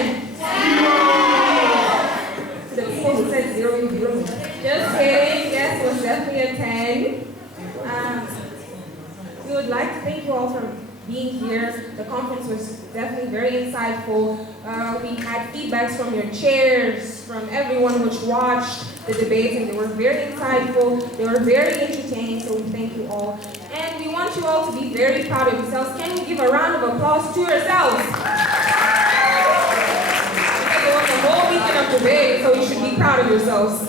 10? The people who said 0 in the room. Just kidding. Yes, it was definitely a 10. We would like to thank you all for being here. The conference was definitely very insightful. We had feedbacks from your chairs, from everyone which watched the debate, and they were very insightful. They were very entertaining, so we thank you all. And we want you all to be very proud of yourselves. Can we give a round of applause to yourselves? Because it was a whole weekend of debate, so you should be proud of yourselves.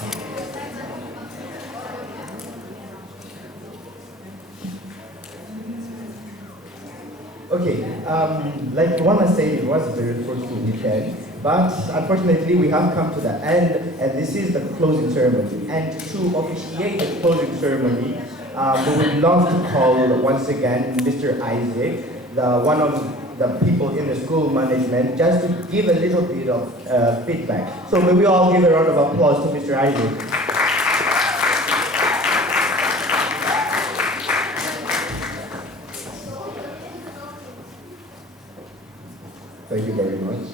Okay, like Luana said, it was a very fruitful weekend, but unfortunately we have come to the end, and this is the closing ceremony. And to officiate the closing ceremony, we would love to call once again Mr. Isaac, one of the people in the school management, just to give a little bit of feedback. So may we all give a round of applause to Mr. Isaac. Thank you very much.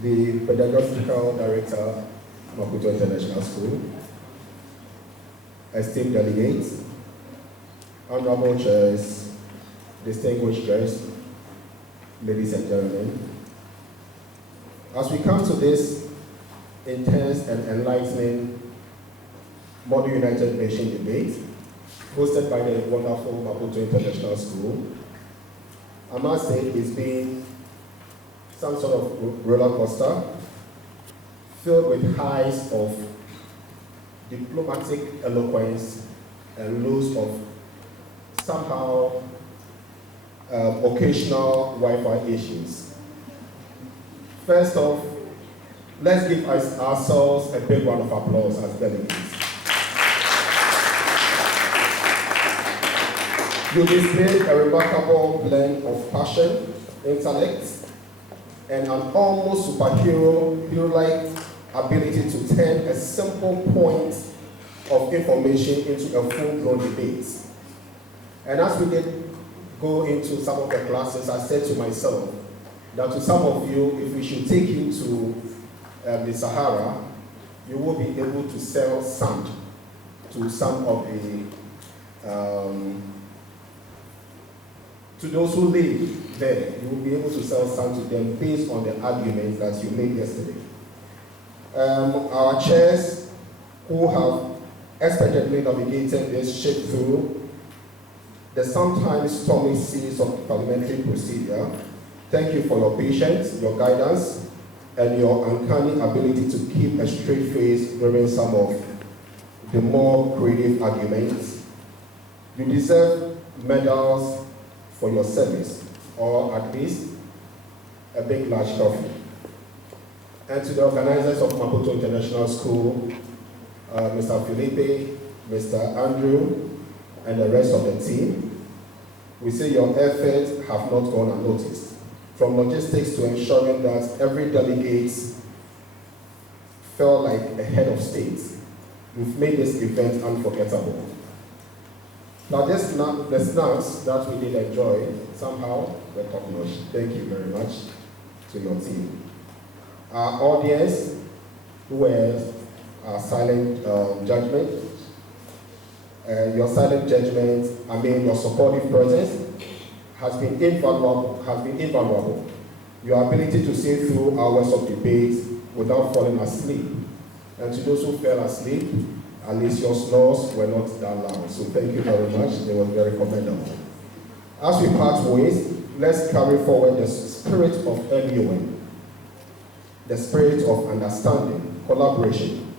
The Pedagogical Director, Maputo International School, esteemed delegates, honorable chairs, distinguished guests, ladies and gentlemen, as we come to this intense and enlightening Model United Nation debate, hosted by the wonderful Maputo International School, I must say it's been some sort of roller coaster, filled with highs of diplomatic eloquence and lows of somehow occasional Wi-Fi issues. First off, let's give ourselves a big round of applause as delegates. You displayed a remarkable blend of passion, intellect, and an almost hero-like ability to turn a simple point of information into a full-blown debate. And as we did go into some of the classes, I said to myself that to some of you, if we should take you to the Sahara, you will be able to sell sand to some of the to those who live there. You will be able to sell sand to them based on the arguments that you made yesterday. Our chairs who have expertly navigated this ship through the sometimes stormy seas of parliamentary procedure, thank you for your patience, your guidance, and your uncanny ability to keep a straight face during some of the more creative arguments. You deserve medals for your service, or at least a big large trophy. And to the organizers of Maputo International School, Mr. Felipe, Mr. Andrew, and the rest of the team, we say your efforts have not gone unnoticed. From logistics to ensuring that every delegate felt like a head of state, you've made this event unforgettable. Now, the snacks that we did enjoy, somehow, were top-notch. Thank you very much to your team. Our audience, who were silent judgment, your silent judgment, your supportive presence, has been invaluable. Your ability to see through hours of debate without falling asleep. And to those who fell asleep, at least your snores were not that loud. So thank you very much. They were very commendable. As we part ways, let's carry forward the spirit of MUN, the spirit of understanding, collaboration,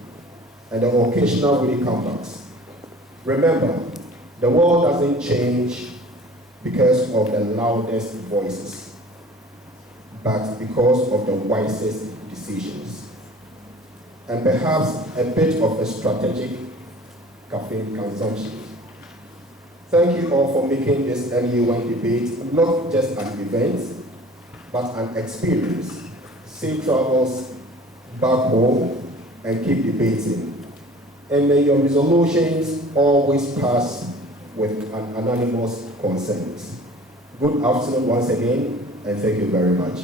and the occasional witty comebacks. Remember, the world doesn't change because of the loudest voices, but because of the wisest decisions. And perhaps a bit of a strategic caffeine consumption. Thank you all for making this MUN debate not just an event, but an experience. Safe travels back home and keep debating. And may your resolutions always pass with an unanimous consent. Good afternoon once again, and thank you very much.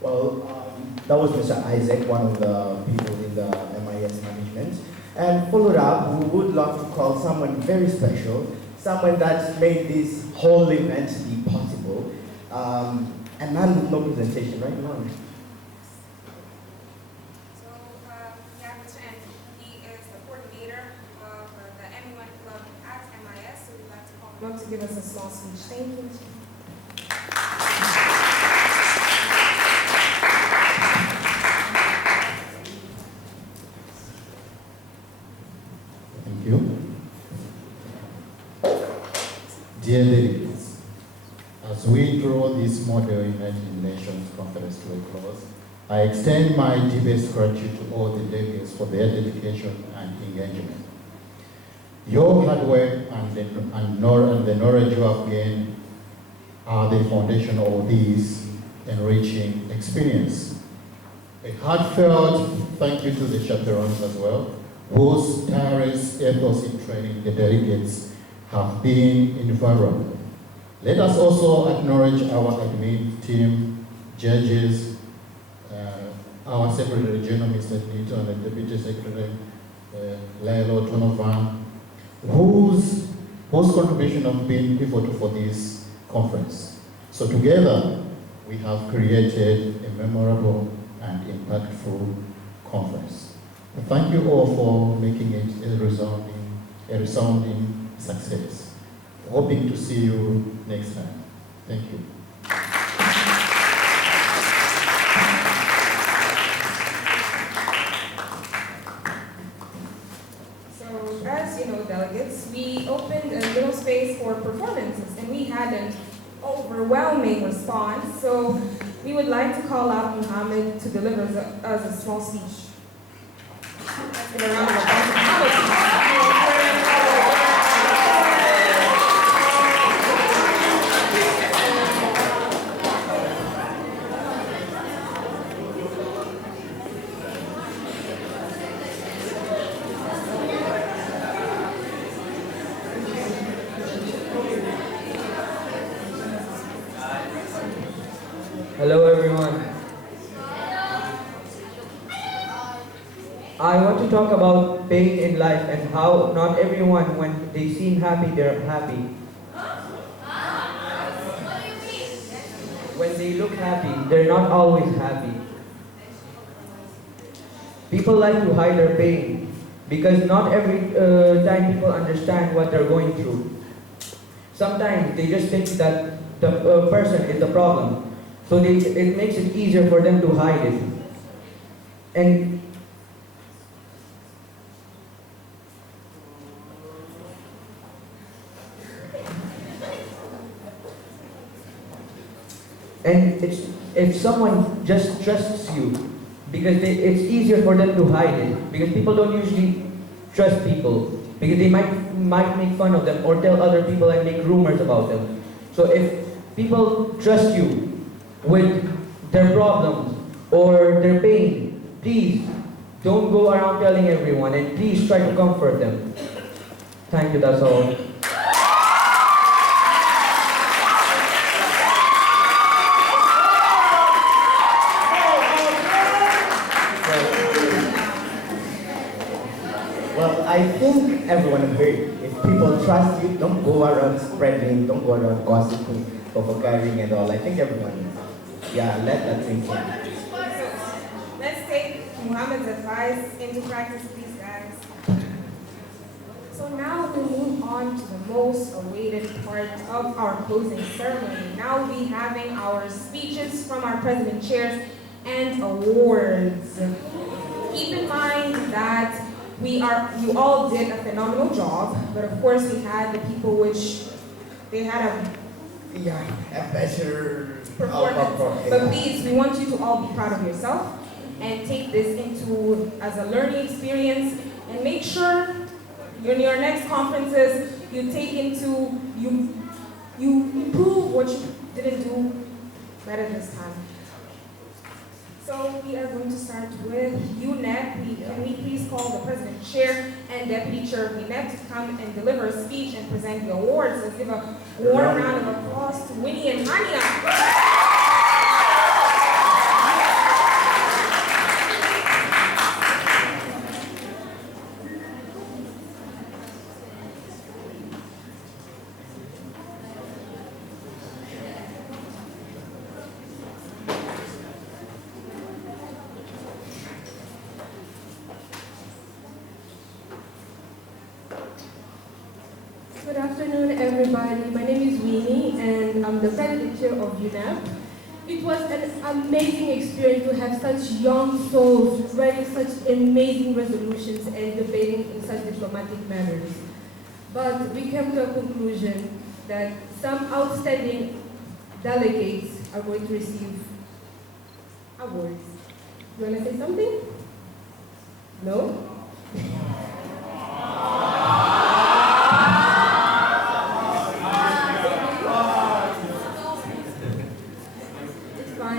Well, that was Mr. Isaac, one of the people in the MIS management. And followed up, we would love to call someone very special, someone that made this whole event be possible. And man with no presentation, right? No. So, yeah, Mr. Anthony, he is the coordinator of the M1 Club at MIS, so we'd like to call him up to give us a small speech. Thank you. Thank you. Dear delegates, as we draw this model United Nations Conference to a close, I extend my deepest gratitude to all the delegates for their dedication and engagement. Your hard work and the knowledge you have gained are the foundation of this enriching experience. A heartfelt thank you to the chaperones as well, whose tireless efforts in training the delegates have been invaluable. Let us also acknowledge our admin team, judges, our Secretary General, Mr. Nito, and the Deputy Secretary, Lailo Tonovan, whose contribution have been pivotal for this conference. So together, we have created a memorable and impactful conference. Thank you all for making it a resounding success. Hoping to see you next time. Thank you. So, as you know, delegates, we opened a little space for performances, and we had an overwhelming response. So, we would like to call out Muhammad to deliver us a small speech. Let's give a round of applause. Hello everyone. I want to talk about pain in life and how not everyone, when they seem happy, they're happy. When they look happy, they're not always happy. People like to hide their pain because not every time people understand what they're going through. Sometimes they just think that the person is the problem. So it makes it easier for them to hide it. And if someone just trusts you, because it's easier for them to hide it, because people don't usually trust people, because they might make fun of them or tell other people and make rumors about them. So if people trust you with their problems or their pain, please don't go around telling everyone, and please try to comfort them. Thank you, that's all. Well, I think everyone heard. If people trust you, don't go around spreading, don't go around gossiping, provoking and all. I think everyone, let that thing in. Let's take Muhammad's advice into practice, please, guys. So now we move on to the most awaited part of our closing ceremony. Now we'll be having our speeches from our president chairs and awards. Keep in mind that you all did a phenomenal job, but of course we had the people which they had a better performance. But please, we want you to all be proud of yourself and take this into as a learning experience, and make sure in your next conferences you improve what you didn't do better this time. So we are going to start with UNEP. Can we please call the President Chair and Deputy Chair of UNEP to come and deliver a speech and present the awards? Let's give a warm round of applause to Winnie and Hania. Good afternoon, everybody. My name is Winnie, and I'm the president chair of UNEP. It was an amazing experience to have such young souls writing such amazing resolutions and debating in such diplomatic manners. But we came to a conclusion that some outstanding delegates are going to receive awards. You want to say something? No?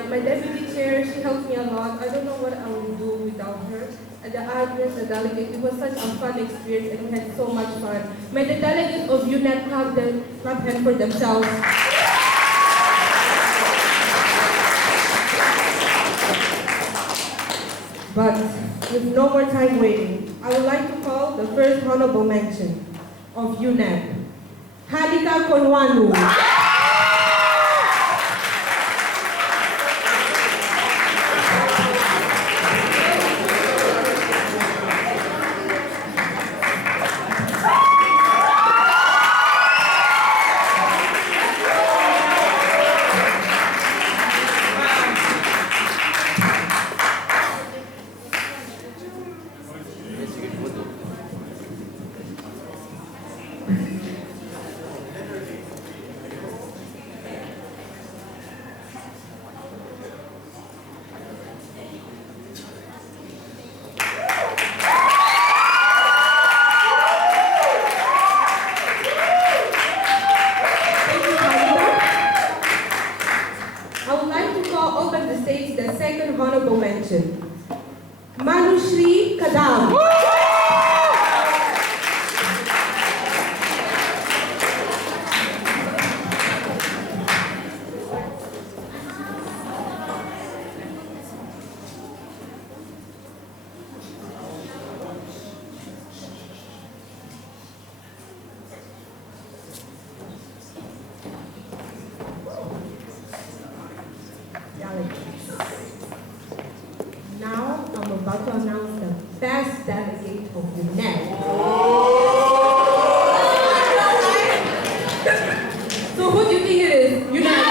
My deputy chair, she helped me a lot. I don't know what I would do without her. The admins, the delegates, it was such a fun experience and we had so much fun. May the delegates of UNEP clap hands for themselves. But with no more time waiting, I would like to call the first honorable mention of UNEP, Hadika Konwanu. Manushri Kadam. Now I'm about to announce the best delegate of UNEP. So who do you think it is? UNEP.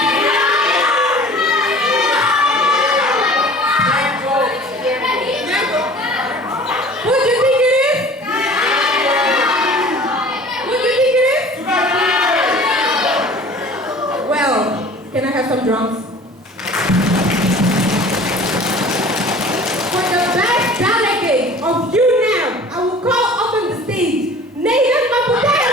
Who do you think it is? Who do you think it is? Well, can I have some drums? Of UNEP, I will call up on the stage, Nathan Maputero.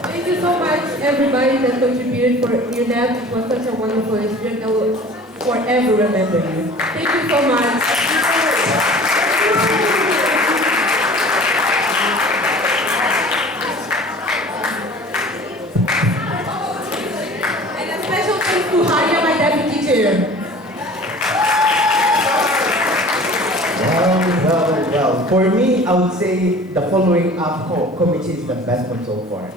Thank you so much, everybody that contributed for UNEP. It was such a wonderful experience. I will forever remember you. Thank you so much. And a special thanks to Hania, my deputy chair. Well. For me, I would say the following up committee is the best one so far.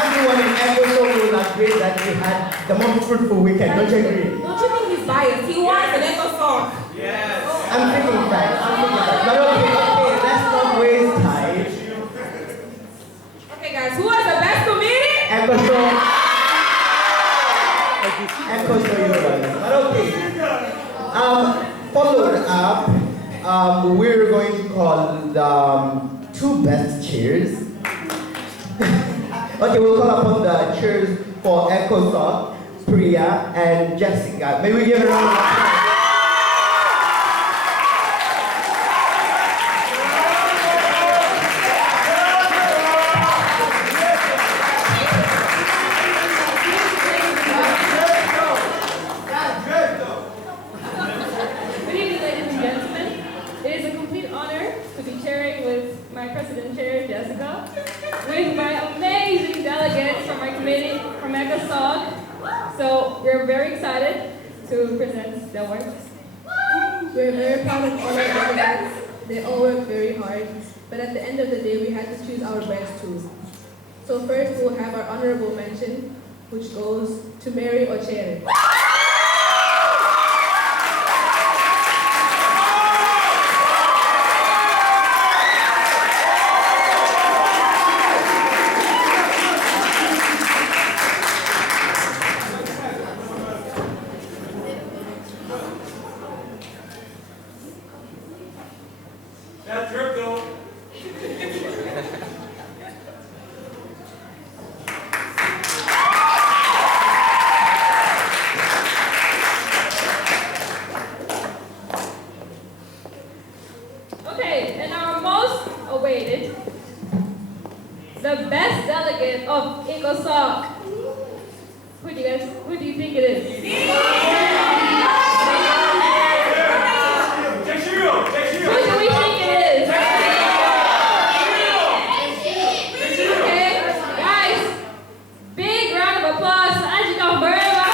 Everyone in Episode will agree that we had the most fruitful weekend. Don't you agree? Don't you think he's biased? He wants an episode. Yes. I'm thinking that. But okay, let's not waste time. Okay, guys, who has the best committee? Episode. Echoes for you guys. But okay. Followed up, we're going to call the two best cheers. Okay, we'll call upon the cheers for EcoSoc, Priya, and Jessica. May we give a round of applause? Good evening, ladies and gentlemen. It is a complete honor to be chairing with my President Chair, Jessica, with my amazing delegates from my committee, from EcoSoc. So we're very excited to present the awards. We're very proud of all our delegates. They all work very hard, but at the end of the day, we had to choose our best two. So first, we'll have our honorable mention, which goes to Mary Ochere. That's your goal. Okay, and our most awaited, the best delegate of EcoSoc. Who do you think it is? Who do we think it is? Okay, guys, big round of applause for Angela Burma.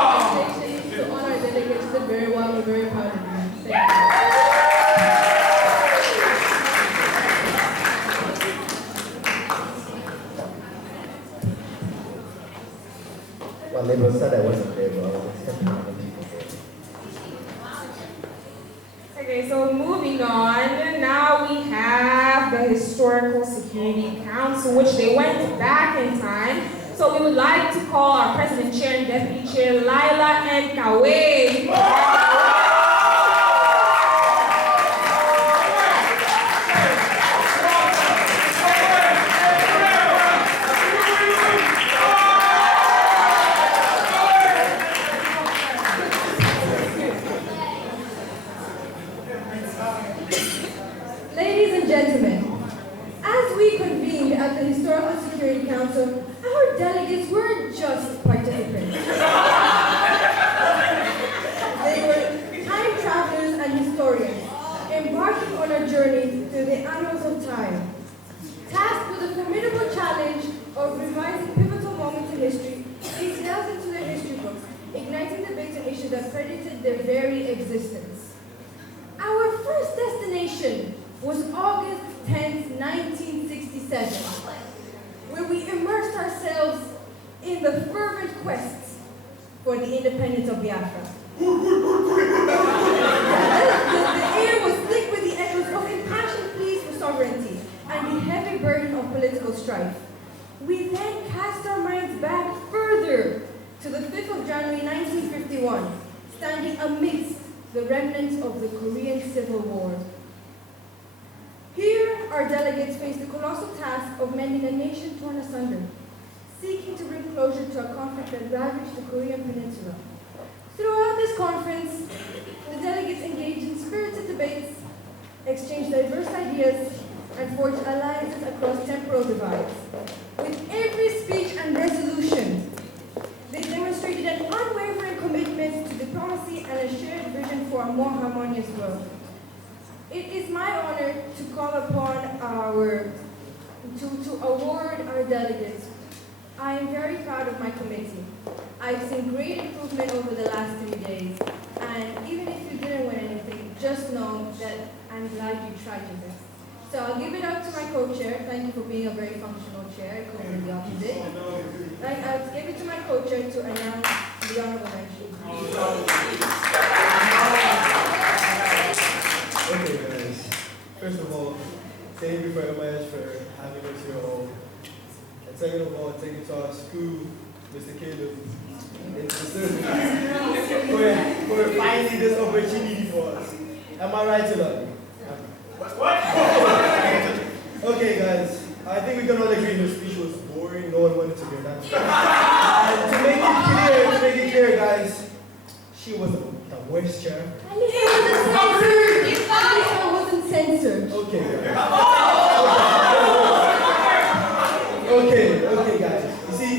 Congratulations to all our delegates. You did very well. We're very proud of you. Thank you. Well, it was said I wasn't there, but I was expecting other people there. Okay, so moving on, now we have the Historical Security Council, which they went back in time. So we would like to call our President Chair and Deputy Chair, Laila and Kawe. Ladies and gentlemen, as we convened at the Historical Security Council, our delegates weren't just participants. They were time travelers and historians, embarking on a journey through the annals of time. Tasked with the formidable challenge of revising pivotal moments in history, they delved into their history books, igniting debates on issues that predated their very existence. Our first destination was August 10th, 1967, where we immersed ourselves in the fervent quest for the independence of Biafra. The air was thick with the echoes of impassioned pleas for sovereignty and the heavy burden of political strife. We then cast our minds back further to the 5th of January 1951, standing amidst the remnants of the Korean Civil War. Here, our delegates faced the colossal task of mending a nation torn asunder, seeking to bring closure to a conflict that ravaged the Korean Peninsula. Throughout this conference, the delegates engaged in spirited debates, exchanged diverse ideas, and forged alliances across temporal divides. With every speech and resolution, they demonstrated an unwavering commitment to diplomacy and a shared vision for a more harmonious world. It is my honor to call upon to award our delegates I am very proud of my committee. I've seen great improvement over the last 3 days. And even if you didn't win anything, just know that I'm glad you tried your best. So I'll give it up to my co-chair. Thank you for being a very functional chair. I couldn't do the opposite. Right, I'll give it to my co-chair to announce the honorable mention. Okay, guys. First of all, thank you very much for having us here all. And second of all, thank you to our school, Mr. Caleb, and for finding this opportunity for us. Am I right, Tilak? What? Okay, guys. I think we can all agree the speech was boring. No one wanted to hear that. And to make it clear, guys, she was the worst chair. I wasn't censored. Okay. Okay, guys. You see,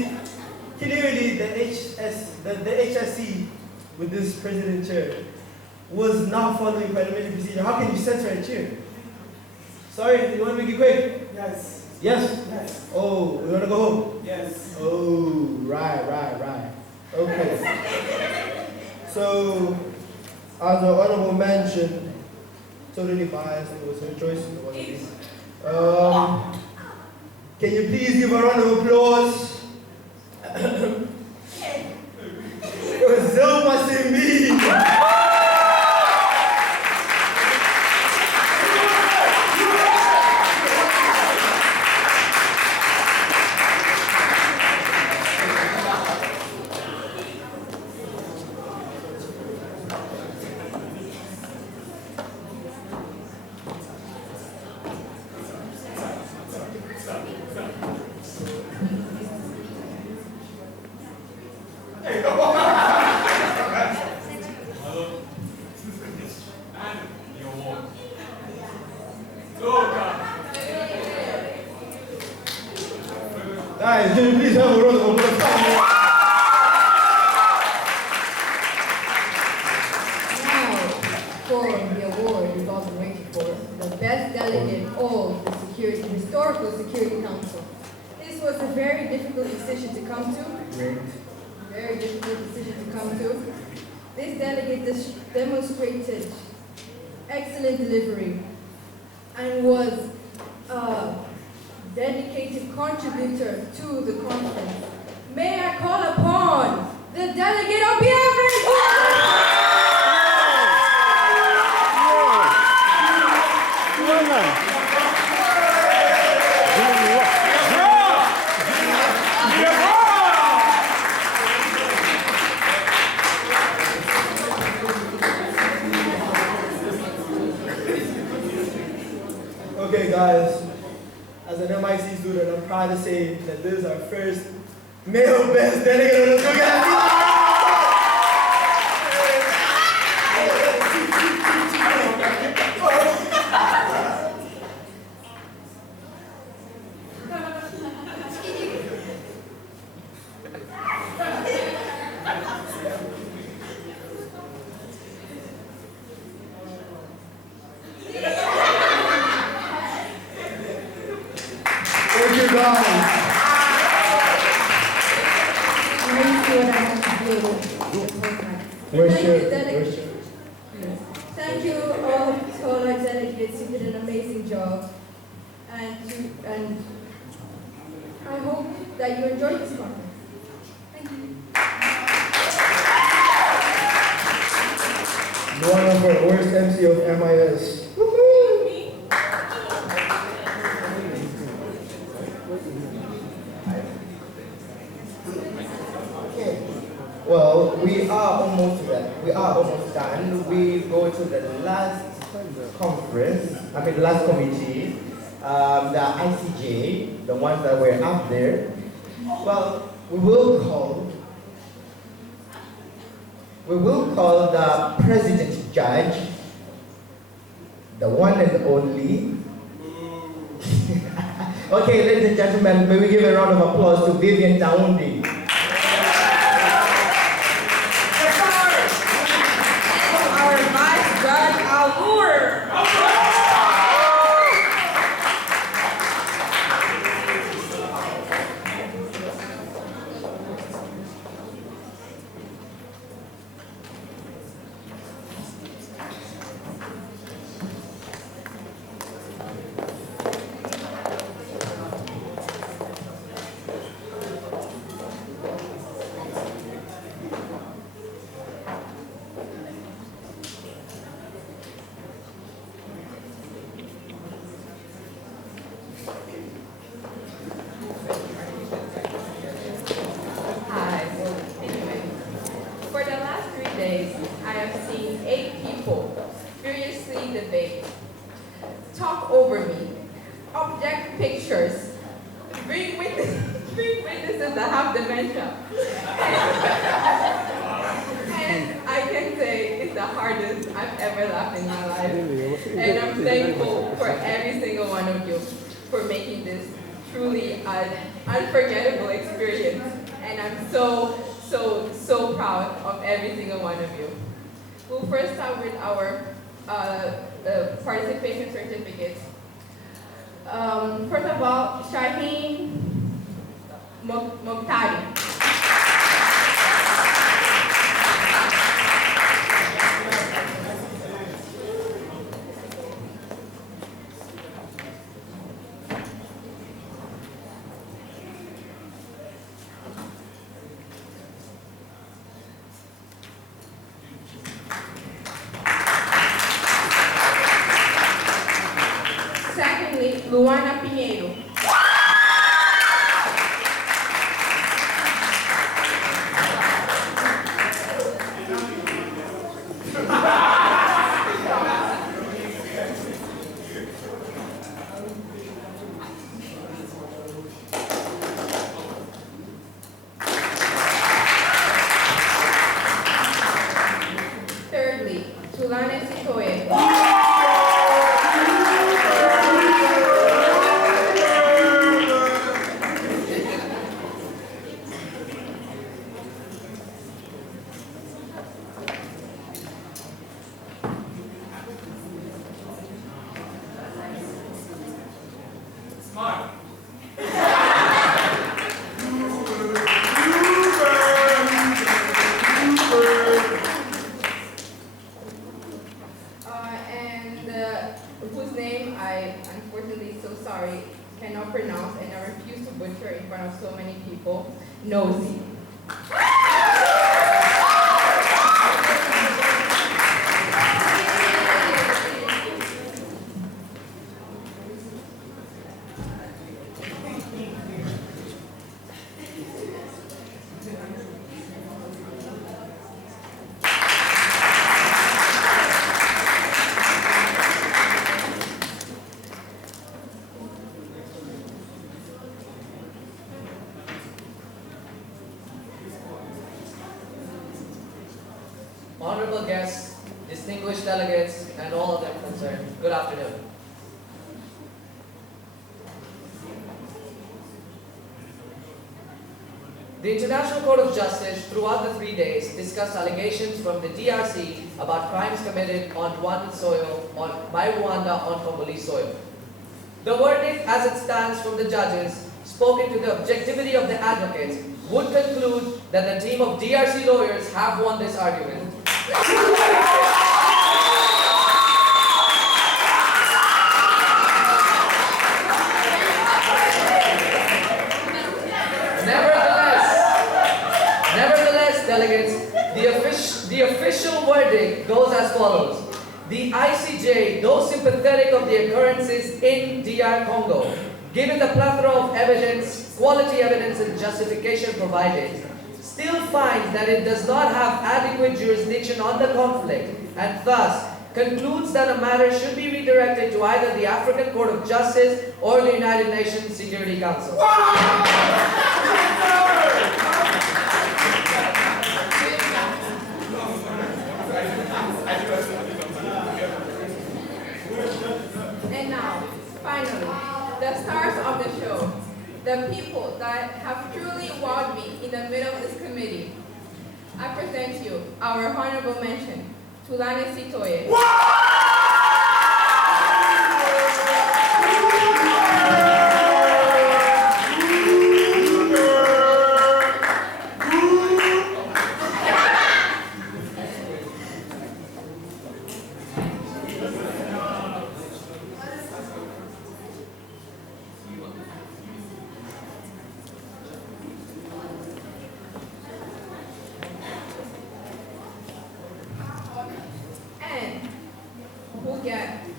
clearly the HSC with this president chair was not following parliamentary procedure. How can you censor a chair? Sorry, you want to make it quick? Yes. Yes? Yes. Oh, you want to go home? Yes. Oh, right. Okay. So, as the honorable mentioned, totally biased, it was her choice, it wasn't me. Can you please give a round of applause? Zelma Semi! Guys, can you please have a round of applause? Now, for the award we've all been waiting for, the best delegate of the Historical Security Council. This was a very difficult decision to come to. Very difficult decision to come to. This delegate demonstrated excellent delivery and was a dedicated contributor to the conference. May I call upon the delegate of Biafra? Okay, guys, as an MIC student, I'm proud to say that this is our first male best delegate of the school. Thank you, guys. Thank you all our delegates. You did an amazing job. And I hope that you enjoyed this conference. Thank you. One of our worst MC of MIS. Well, we are almost done. We go to the last last committee, the ICJ, the ones that were up there. Well, we will call the president judge, the one and only. Okay, ladies and gentlemen, may we give a round of applause to Vivian Taundi. Our Vice Judge Alur. big witnesses that have dementia. And I can say it's the hardest I've ever laughed in my life. And I'm thankful for every single one of you for making this truly an unforgettable experience. And I'm so proud of every single one of you. We'll first start with our participation certificates. First of all, Shaheen Mokhtari. Secondly, Luana Pinheiro. Thirdly, Tulane Sitoye. Smart. Whose name I unfortunately so sorry cannot pronounce and I refuse to butcher in front of so many people. Nosy. Honorable guests, distinguished delegates, and all of them concerned, good afternoon. The International Court of Justice, throughout the 3 days, discussed allegations from the DRC about crimes committed on Rwandan soil, by Rwanda on Congolese soil. The verdict, as it stands from the judges, spoken to the objectivity of the advocates, would conclude that the team of DRC lawyers have won this argument. Nevertheless, delegates, the official verdict goes as follows. The ICJ, though sympathetic of the occurrences in DR Congo, given the plethora of evidence, quality evidence and justification provided, still finds that it does not have adequate jurisdiction on the conflict and thus concludes that a matter should be redirected to either the African Court of Justice or the United Nations Security Council. And now, finally, the stars of the show, the people that have truly wowed me in the middle of this committee. I present you our honorable mention, Tulane Sitoye.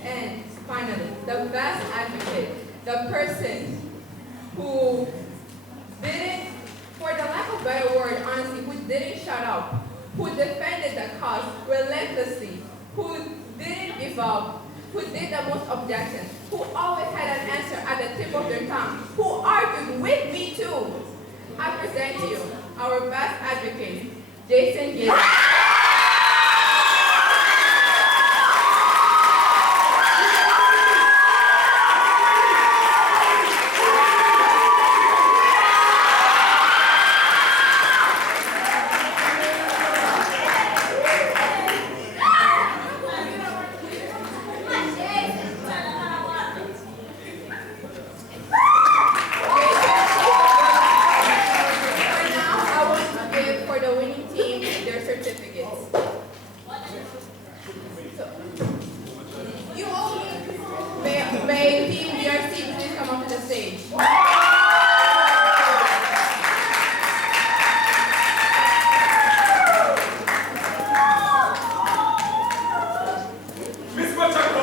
And finally, the best advocate, the person who didn't, for the lack of a better word, honestly, who didn't shut up, who defended the cause relentlessly, who didn't give up, who did the most objections, who always had an answer at the tip of their tongue, who argued with me too. to you, our best advocate, Jason Gill. May Team DRC please come up to the stage. Miss Machaka!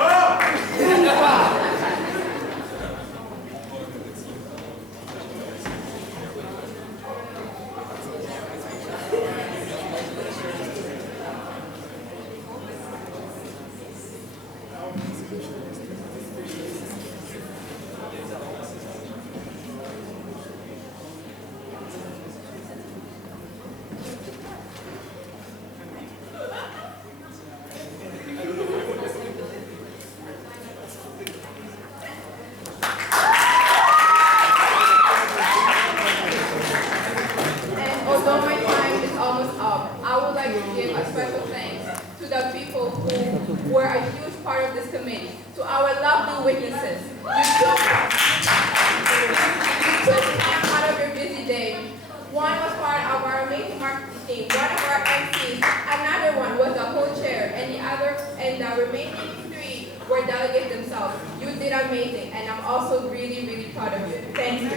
Although my time is almost up, I would like to give a special thanks to the people who were a huge part of this committee, to our lovely witnesses. You took time out of your busy day. One was part of our amazing marketing team, one of our MCs, another one was the whole chair, and the remaining three were delegates themselves. You did amazing, and I'm also really, really proud of you. Thank you.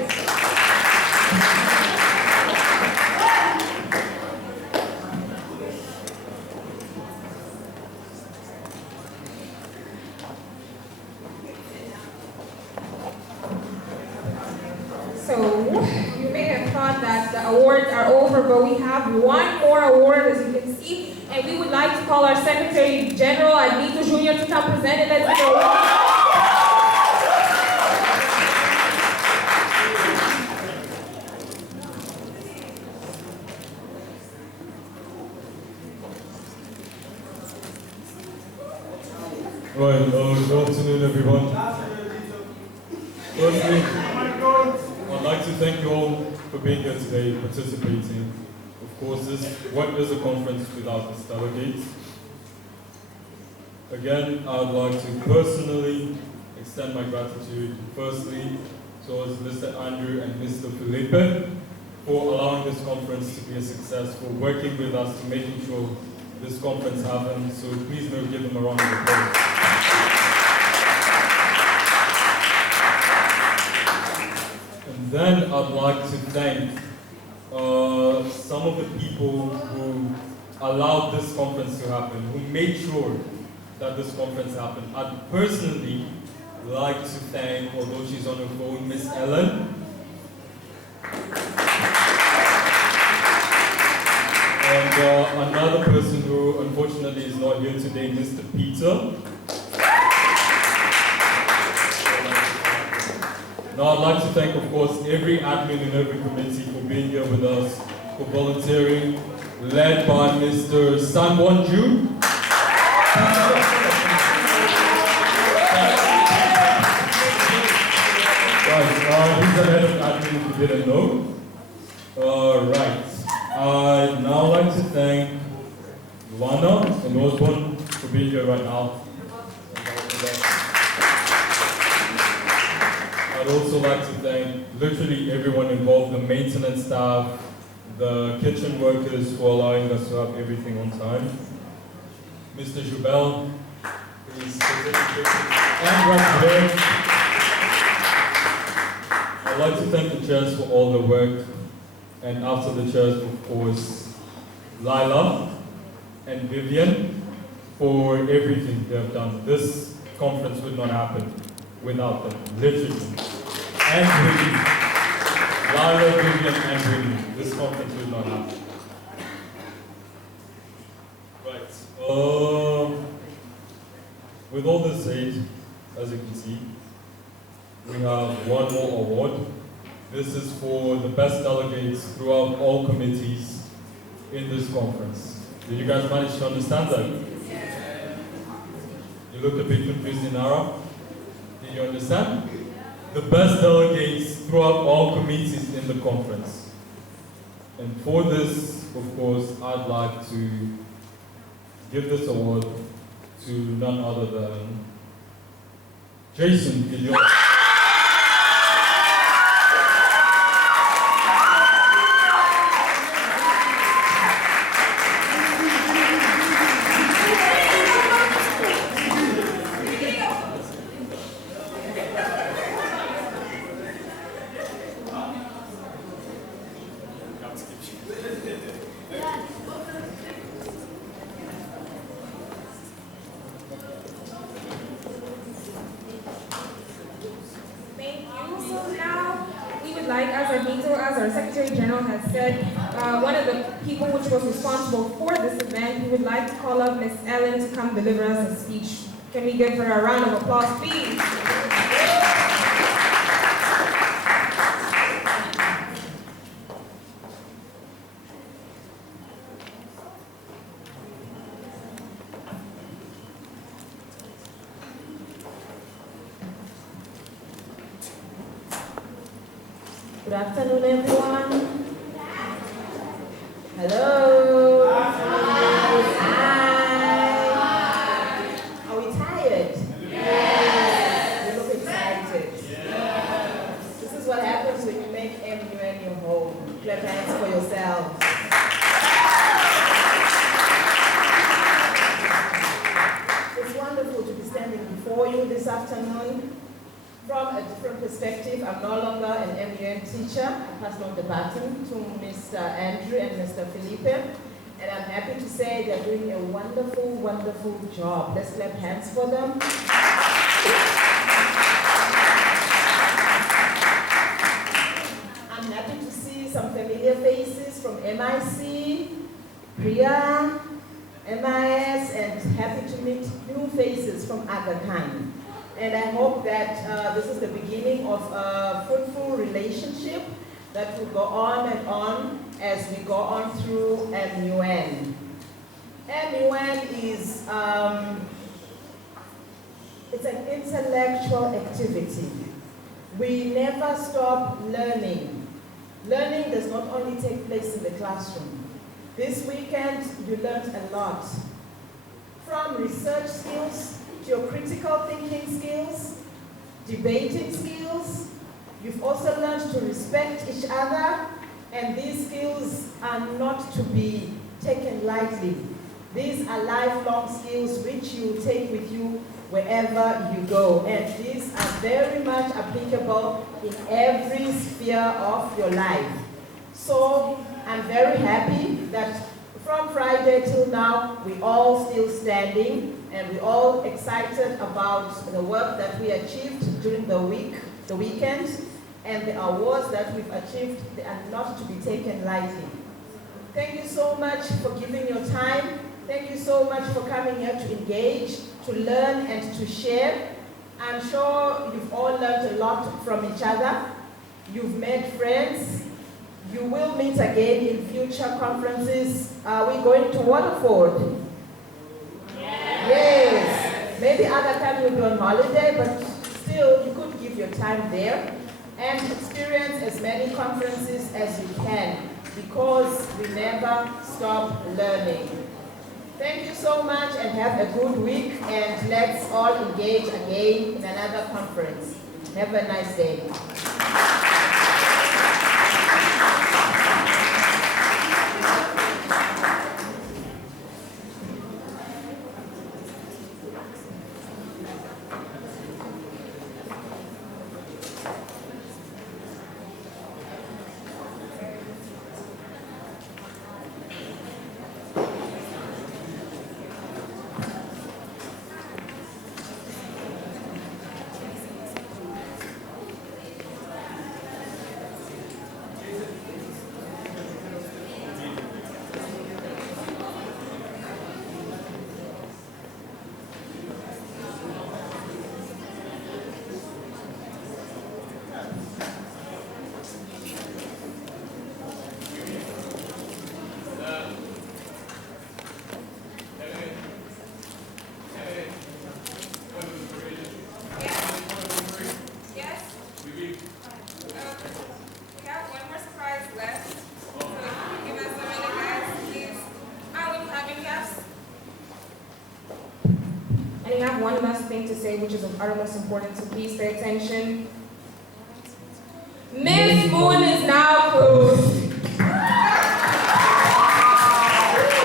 So, you may have thought that the awards are over, but we have one more award, as you can see, and we would like to call our Secretary General, Adnito Jr., to come present it. Let's give a Right, good afternoon everyone. Firstly, I'd like to thank you all for being here today, participating. Of course, what is a conference without its delegates? Again, I'd like to personally extend my gratitude, firstly, towards Mr. Andrew and Mr. Felipe for allowing this conference to be a success, for working with us to making sure this conference happens. So please do give them a round of applause. And then I'd like to thank some of the people who allowed this conference to happen, who made sure that this conference happened. I'd personally like to thank, although she's on her phone, Miss Ellen. And another person who unfortunately is not here today, Mr. Peter. Now I'd like to thank, of course, every admin in every committee for being here with us, for volunteering, led by Mr. Sanwon-ju. Right, he's the head of admin if you didn't know. Right, I'd now like to thank Luana and Osborne for being here right now. I'd also like to thank literally everyone involved, the maintenance staff, the kitchen workers for allowing us to have everything on time. Mr. Jubel, please, and right there. I'd like to thank the chairs for all the work, and after the chairs, of course, Lila and Vivian for everything they have done. This conference would not happen without them, literally. And Vivian. Lila, Vivian, and Vivian. This conference would not happen. Right. With all this said, as you can see, we have one more award, This is for the best delegates throughout all committees in this conference. Did you guys manage to understand that? You looked a bit confused in Arab. Did you understand? The best delegates throughout all committees in the conference. And for this, of course, I'd like to give this award to none other than Jason Gideon. As our Secretary General has said, one of the people which was responsible for this event, we would like to call up Ms. Ellen to come deliver us a speech. Can we give her a round of applause, please? Good afternoon, everyone. Hello. Hi. Are we tired? Yes. You look excited. Yes. This is what happens when you make MUN your home. Clap hands for yourselves. It's wonderful to be standing before you this afternoon. From a different perspective, I'm no longer an MUN teacher. I passed on the baton to Mr. Andrew and Mr. Felipe, and I'm happy to say they're doing a wonderful, wonderful job. Let's clap hands for them. I'm happy to see some familiar faces from MIC, Priya, MIS, and happy to meet new faces from Aga Khan. And I hope that this is the beginning of a fruitful relationship that will go on and on as we go on through MUN. MUN is it's an intellectual activity. We never stop learning. Learning does not only take place in the classroom. This weekend, you learned a lot. From research skills, to your critical thinking skills, debating skills. You've also learned to respect each other, and these skills are not to be taken lightly. These are lifelong skills which you take with you wherever you go, and these are very much applicable in every sphere of your life. So I'm very happy that from Friday till now, we're all still standing, and we're all excited about the work that we achieved during the weekend, and the awards that we've achieved. They are not to be taken lightly. Thank you so much for giving your time. Thank you so much for coming here to engage, to learn, and to share. I'm sure you've all learned a lot from each other. You've made friends. You will meet again in future conferences. Are we going to Waterford? Yes. Maybe other time you'll be on holiday, but still you could give your time there and experience as many conferences as you can, because we never stop learning. Thank you so much and have a good week, and let's all engage again in another conference. Have a nice day. only have one last thing to say, which is of uttermost importance, so please pay attention. Miss Moon is now